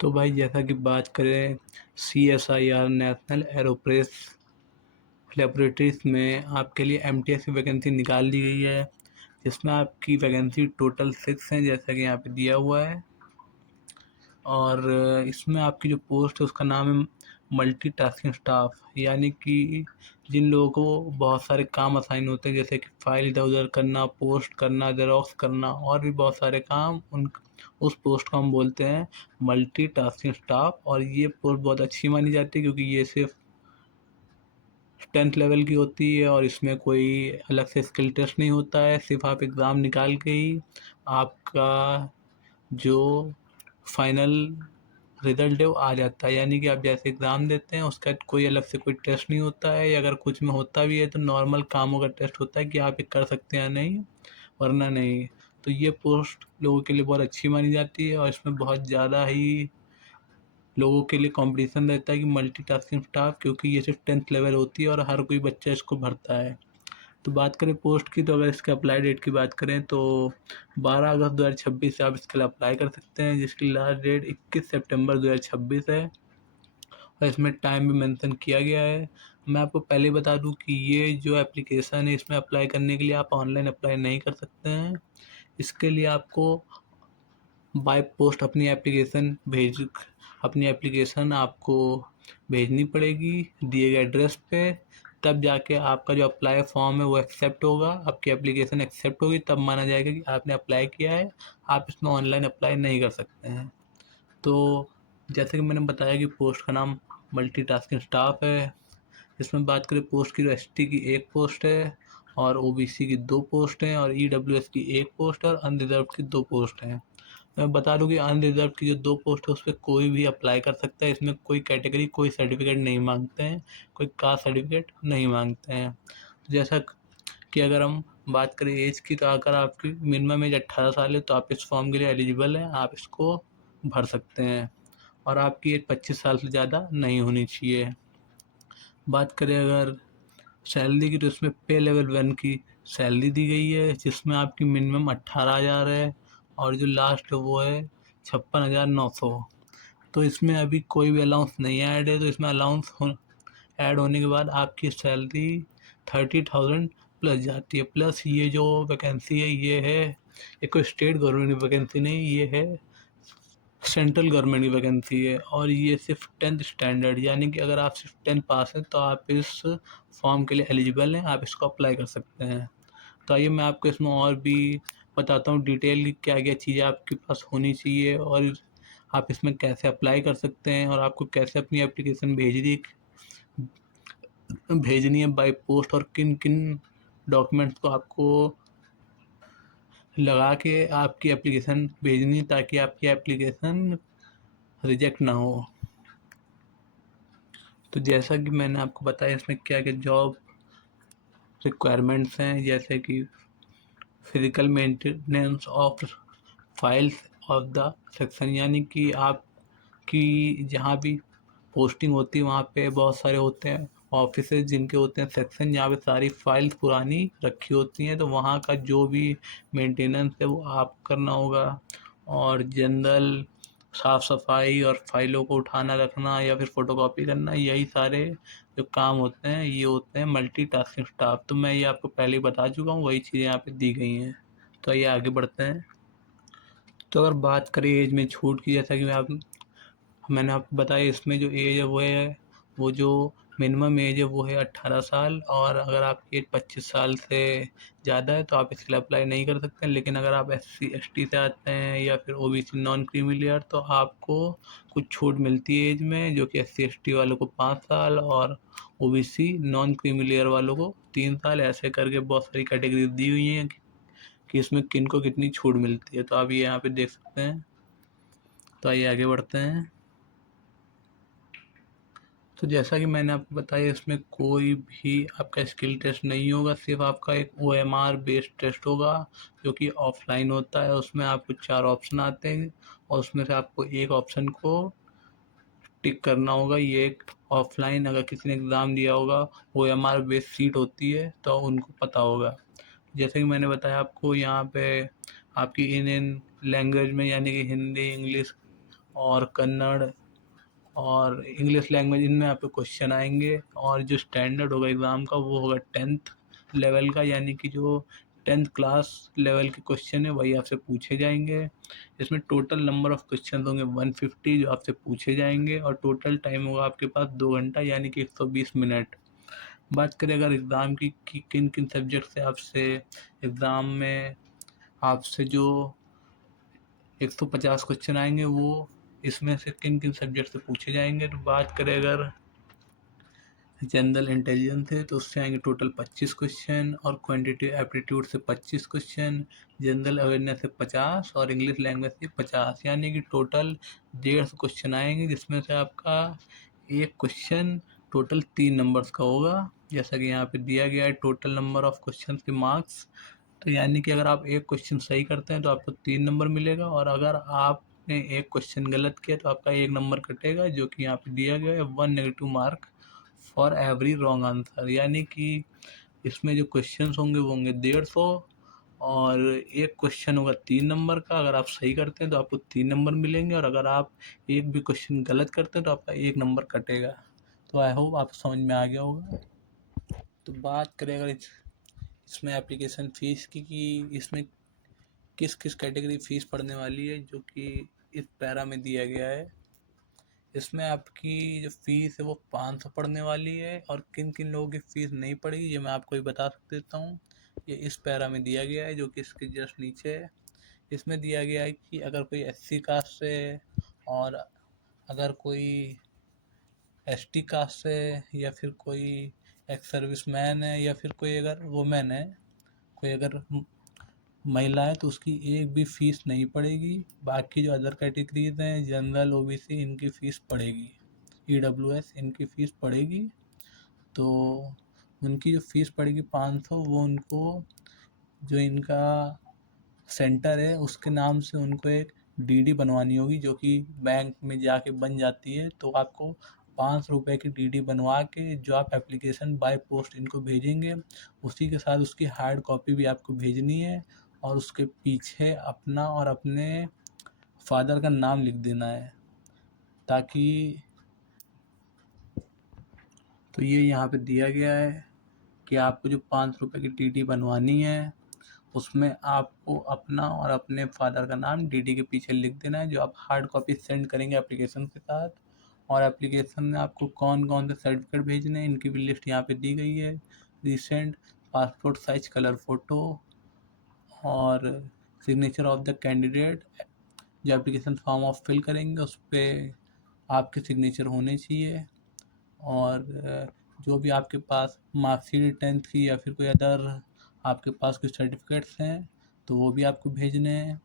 तो भाई जैसा कि बात करें CSIR नेशनल एरोस्पेस लेबोरेटरीज में आपके लिए एमटीएस की वैकेंसी निकाल दी गई है, जिसमें आपकी वैकेंसी टोटल 6 हैं जैसा कि यहाँ पे दिया हुआ है। और इसमें आपकी जो पोस्ट है उसका नाम है मल्टीटास्किंग स्टाफ, यानी कि जिन लोगों को बहुत सारे काम असाइन होते हैं जैसे कि फाइल इधर उधर करना, पोस्ट करना, जेरोक्स करना और भी बहुत सारे काम, उन उस पोस्ट को हम बोलते हैं मल्टीटास्किंग स्टाफ। और ये पोस्ट बहुत अच्छी मानी जाती है क्योंकि ये सिर्फ 10th लेवल की होती है और इसमें कोई अलग से स्किल टेस्ट नहीं होता है। सिर्फ आप एग्ज़ाम निकाल के ही आपका जो फाइनल रिजल्ट है वो आ जाता है, यानी कि आप जैसे एग्ज़ाम देते हैं उसका कोई अलग से कोई टेस्ट नहीं होता है, या अगर कुछ में होता भी है तो नॉर्मल कामों का टेस्ट होता है कि आप ये कर सकते हैं या नहीं, वरना नहीं। तो ये पोस्ट लोगों के लिए बहुत अच्छी मानी जाती है और इसमें बहुत ज़्यादा ही लोगों के लिए कंपटीशन रहता है कि मल्टीटास्किंग स्टाफ, क्योंकि ये सिर्फ 10th लेवल होती है और हर कोई बच्चा इसको भरता है। तो बात करें पोस्ट की, तो अगर इसके अप्लाई डेट की बात करें तो 12 अगस्त 2026 से आप इसके लिए अप्लाई कर सकते हैं, जिसकी लास्ट डेट 21 सितंबर 2026 है और इसमें टाइम भी मेंशन किया गया है। मैं आपको पहले ही बता दूं कि ये जो एप्लीकेशन है इसमें अप्लाई करने के लिए आप ऑनलाइन अप्लाई नहीं कर सकते हैं। इसके लिए आपको बाय पोस्ट अपनी एप्लीकेशन आपको भेजनी पड़ेगी दिए गए एड्रेस पे, तब जाके आपका जो अप्लाई फॉर्म है वो एक्सेप्ट होगा, आपकी एप्लीकेशन एक्सेप्ट होगी, तब माना जाएगा कि आपने अप्लाई किया है। आप इसमें ऑनलाइन अप्लाई नहीं कर सकते हैं। तो जैसे कि मैंने बताया कि पोस्ट का नाम मल्टीटास्किंग स्टाफ है। इसमें बात करें पोस्ट की, तो एसटी की एक पोस्ट है और ओबीसी की 2 पोस्ट हैं और ईडब्ल्यूएस की 1 पोस्ट है और अनरिजर्व की 2 पोस्ट हैं। मैं बता दूं कि अनरिजर्व की जो 2 पोस्ट है उस पर कोई भी अप्लाई कर सकता है। इसमें कोई कैटेगरी, कोई सर्टिफिकेट नहीं मांगते हैं, कोई कास्ट सर्टिफिकेट नहीं मांगते हैं। तो जैसा कि अगर हम बात करें एज की, तो अगर आपकी मिनिमम एज 18 साल है तो आप इस फॉर्म के लिए एलिजिबल हैं, आप इसको भर सकते हैं और आपकी एज 25 साल से ज़्यादा नहीं होनी चाहिए। बात करें अगर सैलरी की, तो इसमें पे लेवल 1 की सैलरी दी गई है, जिसमें आपकी मिनिमम 18,000 है और जो लास्ट है वो है 56,900। तो इसमें अभी कोई भी अलाउंस नहीं ऐड है, तो इसमें अलाउंस ऐड होने के बाद आपकी सैलरी 30,000 प्लस जाती है। प्लस ये जो वैकेंसी है ये है, ये कोई स्टेट गवर्नमेंट की वैकेंसी नहीं, ये है सेंट्रल गवर्नमेंट की वैकेंसी है और ये सिर्फ 10th स्टैंडर्ड, यानी कि अगर आप सिर्फ 10th पास हैं तो आप इस फॉर्म के लिए एलिजिबल हैं, आप इसको अप्लाई कर सकते हैं। तो आइए मैं आपको इसमें और भी बताता हूँ डिटेल की क्या क्या चीज़ें आपके पास होनी चाहिए और आप इसमें कैसे अप्लाई कर सकते हैं और आपको कैसे अपनी एप्लीकेशन भेजनी है बाय पोस्ट, और किन किन डॉक्यूमेंट्स को आपको लगा के आपकी एप्लीकेशन भेजनी है ताकि आपकी एप्लीकेशन रिजेक्ट ना हो। तो जैसा कि मैंने आपको बताया इसमें क्या क्या जॉब रिक्वायरमेंट्स हैं, जैसे कि physical maintenance of files of the section, यानी कि आपकी जहाँ भी पोस्टिंग होती है वहाँ पे बहुत सारे होते हैं ऑफिसेज जिनके होते हैं सेक्शन, जहाँ पे सारी फाइल्स पुरानी रखी होती हैं, तो वहाँ का जो भी मेंटेनेंस है वो आप करना होगा। और जनरल साफ़ सफाई और फाइलों को उठाना रखना या फिर फ़ोटोकॉपी करना, यही सारे जो काम होते हैं ये होते हैं मल्टीटास्किंग स्टाफ। तो मैं ये आपको पहले ही बता चुका हूँ, वही चीज़ें यहाँ पे दी गई हैं। तो आइए आगे बढ़ते हैं। तो अगर बात करें एज में छूट की, जैसा कि मैंने आपको बताया इसमें जो एज है वो जो मिनिमम एज है वो है 18 साल, और अगर आपकी एज 25 साल से ज़्यादा है तो आप इसके लिए अप्लाई नहीं कर सकते हैं। लेकिन अगर आप SC ST से आते हैं या फिर OBC नॉन क्रीमी लेयर तो आपको कुछ छूट मिलती है एज में, जो कि SC ST वालों को 5 साल और OBC नॉन क्रीमी लेयर वालों को 3 साल, ऐसे करके बहुत सारी कैटेगरी दी हुई हैं कि इसमें किन को कितनी छूट मिलती है। तो आप ये यहाँ पे देख सकते हैं। तो आइए आगे बढ़ते हैं। तो जैसा कि मैंने आपको बताया इसमें कोई भी आपका स्किल टेस्ट नहीं होगा, सिर्फ आपका एक OMR बेस्ड टेस्ट होगा जो कि ऑफलाइन होता है। उसमें आपको 4 ऑप्शन आते हैं और उसमें से आपको एक ऑप्शन को टिक करना होगा। ये एक ऑफलाइन अगर किसी ने एग्ज़ाम दिया होगा, OMR बेस्ड सीट होती है तो उनको पता होगा। जैसे कि मैंने बताया आपको यहाँ पे आपकी इन लैंग्वेज में, यानी कि हिंदी, इंग्लिश और कन्नड़ और इंग्लिश लैंग्वेज, इनमें आपके क्वेश्चन आएंगे। और जो स्टैंडर्ड होगा एग्ज़ाम का वो होगा 10th लेवल का, यानी कि जो 10th क्लास लेवल के क्वेश्चन है वही आपसे पूछे जाएंगे। इसमें टोटल नंबर ऑफ़ क्वेश्चन होंगे 150 जो आपसे पूछे जाएंगे, और टोटल टाइम होगा आपके पास 2 घंटा यानी कि 120 मिनट। बात करें अगर एग्ज़ाम की कि किन किन सब्जेक्ट से आपसे एग्ज़ाम में आपसे जो 150 क्वेश्चन आएंगे वो इसमें से किन किन सब्जेक्ट से पूछे जाएंगे, तो बात करें अगर जनरल इंटेलिजेंस है तो उससे आएंगे टोटल 25 क्वेश्चन, और क्वांटिटेटिव एप्टीट्यूड से 25 क्वेश्चन, जनरल अवेयरनेस से 50 और इंग्लिश लैंग्वेज से 50, यानी कि टोटल 150 क्वेश्चन आएंगे, जिसमें से आपका एक क्वेश्चन टोटल 3 नंबर्स का होगा। जैसा कि यहाँ पे दिया गया है टोटल नंबर ऑफ क्वेश्चन के मार्क्स, तो यानी कि अगर आप एक क्वेश्चन सही करते हैं तो आपको 3 नंबर मिलेगा, और अगर आपने एक क्वेश्चन गलत किया तो आपका 1 नंबर कटेगा, जो कि यहाँ पे दिया गया है 1 negative mark for every wrong answer. यानी कि इसमें जो क्वेश्चंस होंगे वो होंगे 150, और एक क्वेश्चन होगा 3 नंबर का। अगर आप सही करते हैं तो आपको 3 नंबर मिलेंगे, और अगर आप एक भी क्वेश्चन गलत करते हैं तो आपका 1 नंबर कटेगा। तो आई होप आपको समझ में आ गया होगा। तो बात करें अगर इसमें एप्लीकेशन फ़ीस की कि इसमें किस किस कैटेगरी फ़ीस पड़ने वाली है, जो कि इस पैरा में दिया गया है। इसमें आपकी जो फ़ीस है वो 500 पड़ने वाली है, और किन किन लोगों की फ़ीस नहीं पड़ेगी ये मैं आपको भी बता देता हूँ। ये इस पैरा में दिया गया है जो कि इसके जस्ट नीचे है। इसमें दिया गया है कि अगर कोई SC कास्ट से है, और अगर कोई ST कास्ट से है, या फिर कोई एक्स सर्विस मैन है, या फिर कोई अगर वुमेन है, कोई अगर महिला है, तो उसकी एक भी फ़ीस नहीं पड़ेगी। बाकी जो अदर कैटेगरीज हैं जनरल OBC इनकी फ़ीस पड़ेगी, EWS इनकी फ़ीस पड़ेगी। तो उनकी जो फ़ीस पड़ेगी 500, वो उनको जो इनका सेंटर है उसके नाम से उनको एक DD बनवानी होगी, जो कि बैंक में जाके बन जाती है। तो आपको 500 रुपये की DD बनवा के जो आप एप्लीकेशन बाय पोस्ट इनको भेजेंगे, उसी के साथ उसकी हार्ड कॉपी भी आपको भेजनी है, और उसके पीछे अपना और अपने फादर का नाम लिख देना है, ताकि तो ये यहाँ पे दिया गया है कि आपको जो 500 रुपये की DD बनवानी है उसमें आपको अपना और अपने फादर का नाम DD के पीछे लिख देना है, जो आप हार्ड कॉपी सेंड करेंगे एप्लीकेशन के साथ। और एप्लीकेशन में आपको कौन कौन से सर्टिफिकेट भेजने हैं इनकी भी लिस्ट यहाँ पे दी गई है। Recent passport size colour photo, और सिग्नेचर ऑफ द कैंडिडेट, जो एप्लीकेशन फॉर्म आप फिल करेंगे उस पर आपके सिग्नेचर होने चाहिए। और जो भी आपके पास मार्कशीट 10th की या फिर कोई अदर आपके पास कुछ सर्टिफिकेट्स हैं तो वो भी आपको भेजने हैं।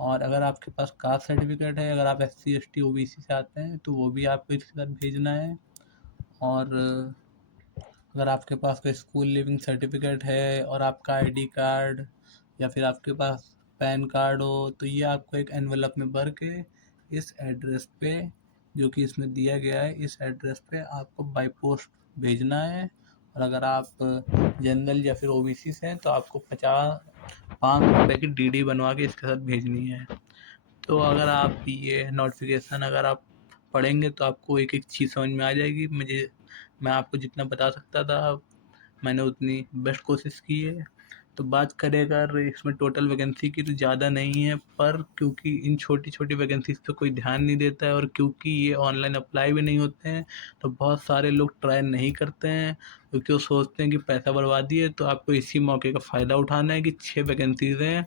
और अगर आपके पास कास्ट सर्टिफिकेट है, अगर आप SC ST OBC से आते हैं तो वो भी आपको इसके साथ भेजना है। और अगर आपके पास कोई स्कूल लिविंग सर्टिफिकेट है और आपका ID कार्ड या फिर आपके पास पैन कार्ड हो, तो ये आपको एक एनवलप में भर के इस एड्रेस पे, जो कि इसमें दिया गया है, इस एड्रेस पे आपको बाय पोस्ट भेजना है। और अगर आप जनरल या फिर OBC से हैं तो आपको 5 रुपये की DD बनवा के इसके साथ भेजनी है। तो अगर आप ये नोटिफिकेशन अगर आप पढ़ेंगे तो आपको एक एक चीज़ समझ में आ जाएगी। मैं आपको जितना बता सकता था मैंने उतनी बेस्ट कोशिश की है। तो बात करें अगर इसमें टोटल वैकेंसी की तो ज़्यादा नहीं है, पर क्योंकि इन छोटी छोटी वैकेंसीज पे कोई ध्यान नहीं देता है, और क्योंकि ये ऑनलाइन अप्लाई भी नहीं होते हैं तो बहुत सारे लोग ट्राई नहीं करते हैं, क्योंकि वो सोचते हैं कि पैसा बर्बादी है। तो आपको इसी मौके का फ़ायदा उठाना है कि 6 वैकेंसीज़ हैं,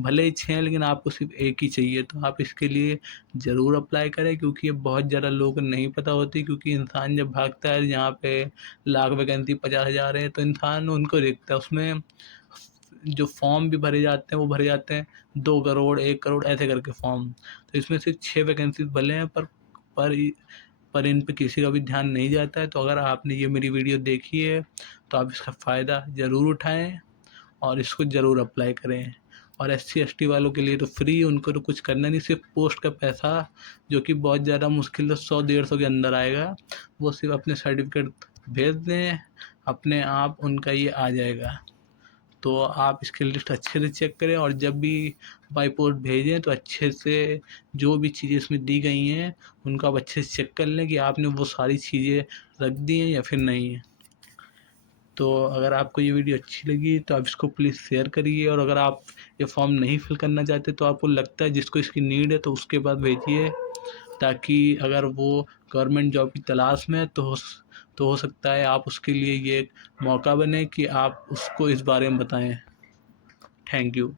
भले ही 6 हैं लेकिन आपको सिर्फ एक ही चाहिए, तो आप इसके लिए ज़रूर अप्लाई करें, क्योंकि ये बहुत ज़्यादा लोगों को नहीं पता होती। क्योंकि इंसान जब भागता है जहाँ पे लाख वैकेंसी 50,000 है तो इंसान उनको देखता है, उसमें जो फॉर्म भी भरे जाते हैं वो भरे जाते हैं 2 करोड़ 1 करोड़ ऐसे करके फॉर्म। तो इसमें से 6 वैकेंसीज भले हैं, पर पर इन पे किसी का भी ध्यान नहीं जाता है। तो अगर आपने ये मेरी वीडियो देखी है तो आप इसका फ़ायदा ज़रूर उठाएं और इसको ज़रूर अप्लाई करें। और SC ST वालों के लिए तो फ्री, उनको तो कुछ करना नहीं, सिर्फ पोस्ट का पैसा जो कि बहुत ज़्यादा मुश्किल से 100-150 के अंदर आएगा, वो सिर्फ अपने सर्टिफिकेट भेज दें, अपने आप उनका ये आ जाएगा। तो आप इसकी लिस्ट अच्छे से चेक करें और जब भी बाई पोस्ट भेजें तो अच्छे से जो भी चीज़ें इसमें दी गई हैं उनको आप अच्छे से चेक कर लें कि आपने वो सारी चीज़ें रख दी हैं या फिर नहीं है। तो अगर आपको ये वीडियो अच्छी लगी तो आप इसको प्लीज़ शेयर करिए, और अगर आप ये फॉर्म नहीं फिल करना चाहते तो आपको लगता है जिसको इसकी नीड है तो उसके बाद भेजिए, ताकि अगर वो गवर्नमेंट जॉब की तलाश में है तो हो सकता है आप उसके लिए ये एक मौका बने कि आप उसको इस बारे में बताएं। Thank you.